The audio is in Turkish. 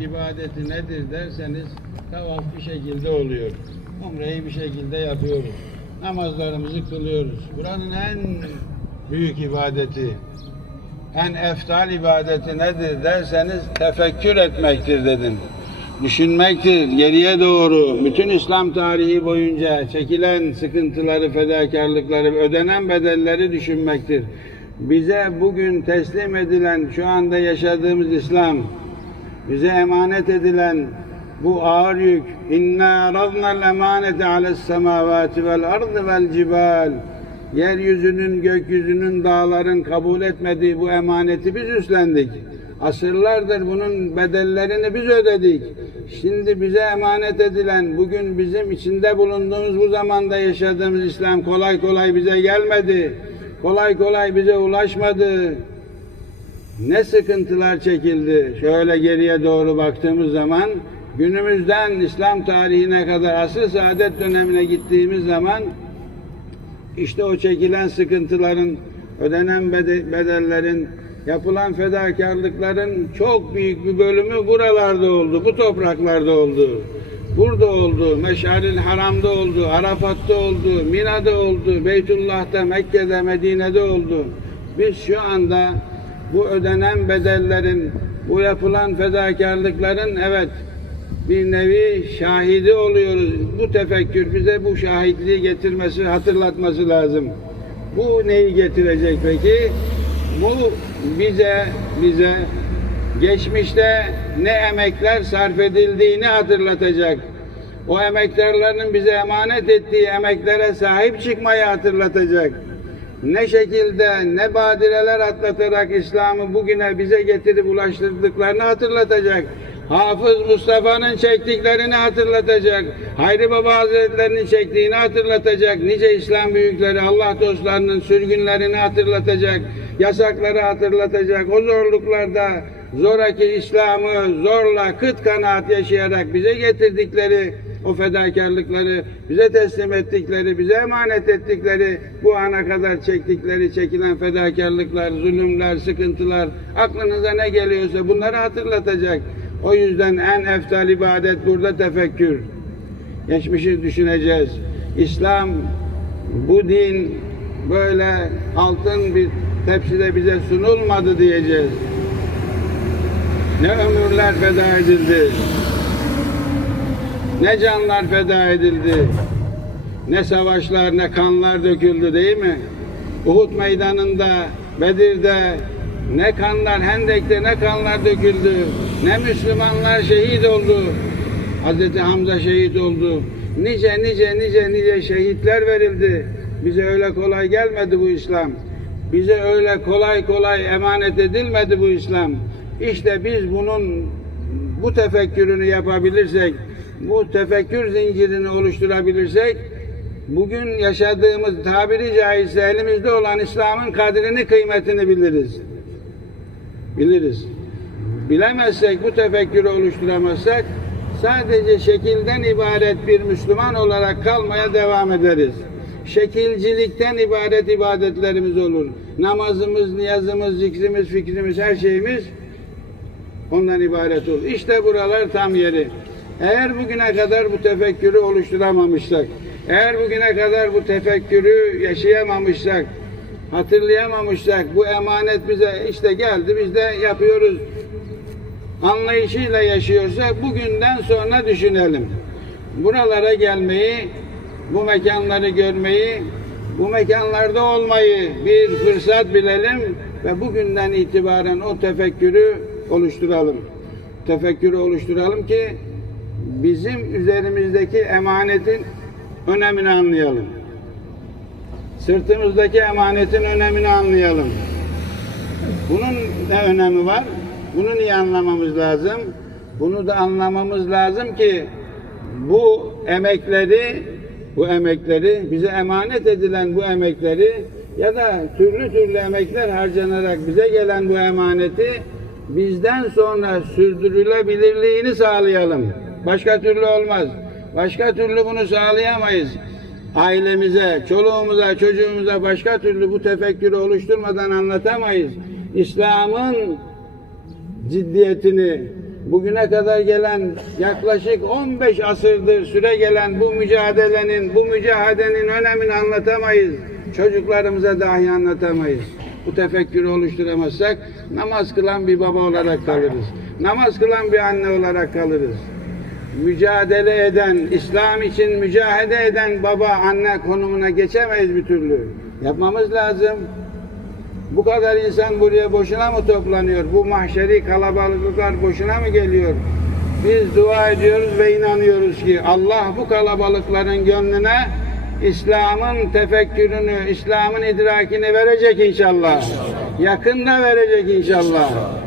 ibadeti nedir derseniz tavaf bir şekilde oluyor. Umreyi bir şekilde yapıyoruz. Namazlarımızı kılıyoruz. Buranın en büyük ibadeti, en eftal ibadeti nedir derseniz tefekkür etmektir dedim. Düşünmektir, geriye doğru, bütün İslam tarihi boyunca çekilen sıkıntıları, fedakarlıkları, ödenen bedelleri düşünmektir. Bize bugün teslim edilen, şu anda yaşadığımız İslam, bize emanet edilen bu ağır yük inna raznal emanete ales semavati vel ardı vel cibal yeryüzünün gökyüzünün dağların kabul etmediği bu emaneti biz üstlendik. Asırlardır bunun bedellerini biz ödedik. Şimdi bize emanet edilen bugün bizim içinde bulunduğumuz bu zamanda yaşadığımız İslam kolay kolay bize gelmedi. Kolay kolay bize ulaşmadı ne sıkıntılar çekildi. Şöyle geriye doğru baktığımız zaman günümüzden İslam tarihine kadar asr saadet dönemine gittiğimiz zaman işte o çekilen sıkıntıların, ödenen bede- bedellerin, yapılan fedakarlıkların çok büyük bir bölümü buralarda oldu, bu topraklarda oldu. Burada oldu, Meşaril Haram'da oldu, Arafat'ta oldu, Mina'da oldu, Beytullah'ta, Mekke'de, Medine'de oldu. Biz şu anda bu ödenen bedellerin, bu yapılan fedakarlıkların evet bir nevi şahidi oluyoruz. Bu tefekkür bize bu şahitliği getirmesi, hatırlatması lazım. Bu neyi getirecek peki? Bu bize bize geçmişte ne emekler sarf edildiğini hatırlatacak. O emektarların bize emanet ettiği emeklere sahip çıkmayı hatırlatacak. Ne şekilde, ne badireler atlatarak İslam'ı bugüne bize getirip ulaştırdıklarını hatırlatacak. Hafız Mustafa'nın çektiklerini hatırlatacak. Hayri Baba Hazretleri'nin çektiğini hatırlatacak. Nice İslam büyükleri Allah dostlarının sürgünlerini hatırlatacak. Yasakları hatırlatacak. O zorluklarda zoraki İslam'ı zorla kıt kanaat yaşayarak bize getirdikleri o fedakarlıkları, bize teslim ettikleri, bize emanet ettikleri, bu ana kadar çektikleri, çekilen fedakarlıklar, zulümler, sıkıntılar, aklınıza ne geliyorsa bunları hatırlatacak. O yüzden en eftal ibadet burada tefekkür. Geçmişi düşüneceğiz. İslam, bu din böyle altın bir tepside bize sunulmadı diyeceğiz. Ne ömürler feda edildi. Ne canlar feda edildi. Ne savaşlar ne kanlar döküldü değil mi? Uhud meydanında, Bedir'de ne kanlar, Hendek'te ne kanlar döküldü. Ne Müslümanlar şehit oldu. Hazreti Hamza şehit oldu. Nice nice nice nice şehitler verildi. Bize öyle kolay gelmedi bu İslam. Bize öyle kolay kolay emanet edilmedi bu İslam. İşte biz bunun bu tefekkürünü yapabilirsek, bu tefekkür zincirini oluşturabilirsek, bugün yaşadığımız tabiri caizse elimizde olan İslam'ın kadrini, kıymetini biliriz. Biliriz. Bilemezsek, bu tefekkürü oluşturamazsak, sadece şekilden ibaret bir Müslüman olarak kalmaya devam ederiz. Şekilcilikten ibaret ibadetlerimiz olur. Namazımız, niyazımız, zikrimiz, fikrimiz, her şeyimiz ondan ibaret olur. İşte buralar tam yeri. Eğer bugüne kadar bu tefekkürü oluşturamamışsak, eğer bugüne kadar bu tefekkürü yaşayamamışsak, hatırlayamamışsak, bu emanet bize işte geldi, biz de yapıyoruz anlayışıyla yaşıyorsak bugünden sonra düşünelim. Buralara gelmeyi, bu mekanları görmeyi, bu mekanlarda olmayı bir fırsat bilelim ve bugünden itibaren o tefekkürü oluşturalım. Tefekkürü oluşturalım ki bizim üzerimizdeki emanetin önemini anlayalım. Sırtımızdaki emanetin önemini anlayalım. Bunun ne önemi var? Bunu niye anlamamız lazım? Bunu da anlamamız lazım ki bu emekleri bu emekleri bize emanet edilen bu emekleri ya da türlü türlü emekler harcanarak bize gelen bu emaneti bizden sonra sürdürülebilirliğini sağlayalım. Başka türlü olmaz. Başka türlü bunu sağlayamayız. Ailemize, çoluğumuza, çocuğumuza başka türlü bu tefekkürü oluşturmadan anlatamayız. İslam'ın ciddiyetini, bugüne kadar gelen yaklaşık 15 asırdır süre gelen bu mücadelenin, bu mücadelenin önemini anlatamayız. Çocuklarımıza dahi anlatamayız. Bu tefekkürü oluşturamazsak namaz kılan bir baba olarak kalırız. Namaz kılan bir anne olarak kalırız. Mücadele eden, İslam için mücadele eden baba, anne konumuna geçemeyiz bir türlü. Yapmamız lazım. Bu kadar insan buraya boşuna mı toplanıyor? Bu mahşeri kalabalıklar boşuna mı geliyor? Biz dua ediyoruz ve inanıyoruz ki Allah bu kalabalıkların gönlüne İslam'ın tefekkürünü, İslam'ın idrakini verecek inşallah. Yakında verecek inşallah.